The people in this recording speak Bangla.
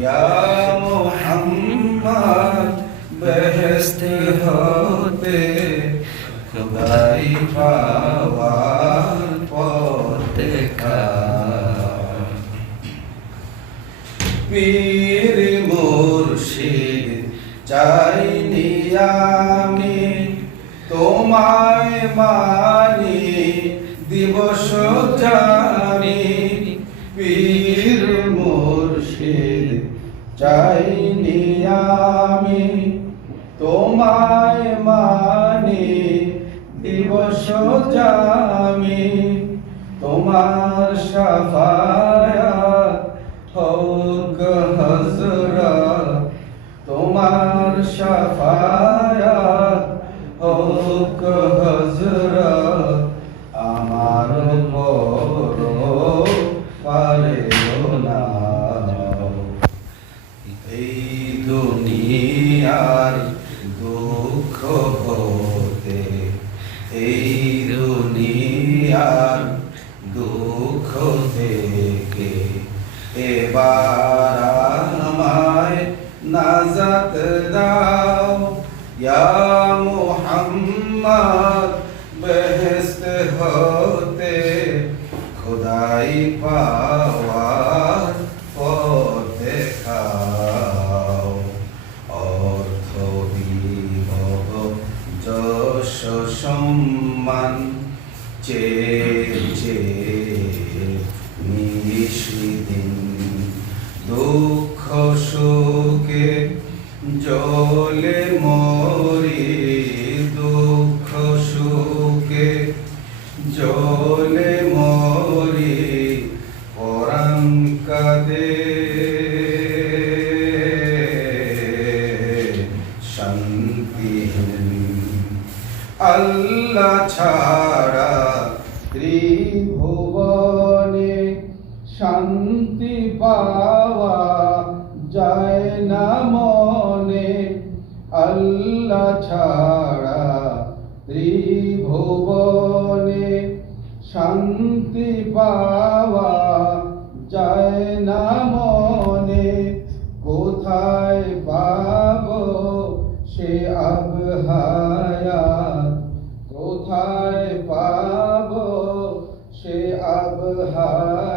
ইয়া মুহাম্মদ বেহেশতে হতে খোদাই পাওয়ার পথ দেখা। পীর মুর্শিদ চাইনি আমি তোমায় মানি দিবস জানি। পীর মুর্শিদ চাইনি আমি তোমায় মানি দিবস জানি। তোমার শাফায়াত হোক হযরত, তোমার শাফায়াত হোক হযরত। আমার পারেও না এই দুনিয়ার দুঃখ হতে, এই দুনিয়ার দুঃখ থেকে এবার আমায় নাজাত দাও। ইয়া মুহাম্মদ বেহেশত হতে খোদাই পাওয়ার পথ দেখাও। অর্থ বিভব যশ সম্মান চেয়ে নিশিদিন দুঃখ সুখে জ্বলে মরি। দুঃখ সুখে জ্বলে মরি পরাণ কাঁদে শান্তিহীন। আল্লাহ ছাড়া ত্রিভুবনে শান্তি পাওয়া যায় না মনে। আল্লাহ ছাড়া ত্রিভুবনে শান্তি পাওয়া যায় না মনে। কোথায় পাবো সে আবহায়াত, কোথায় পাবো সে আবহায়াত।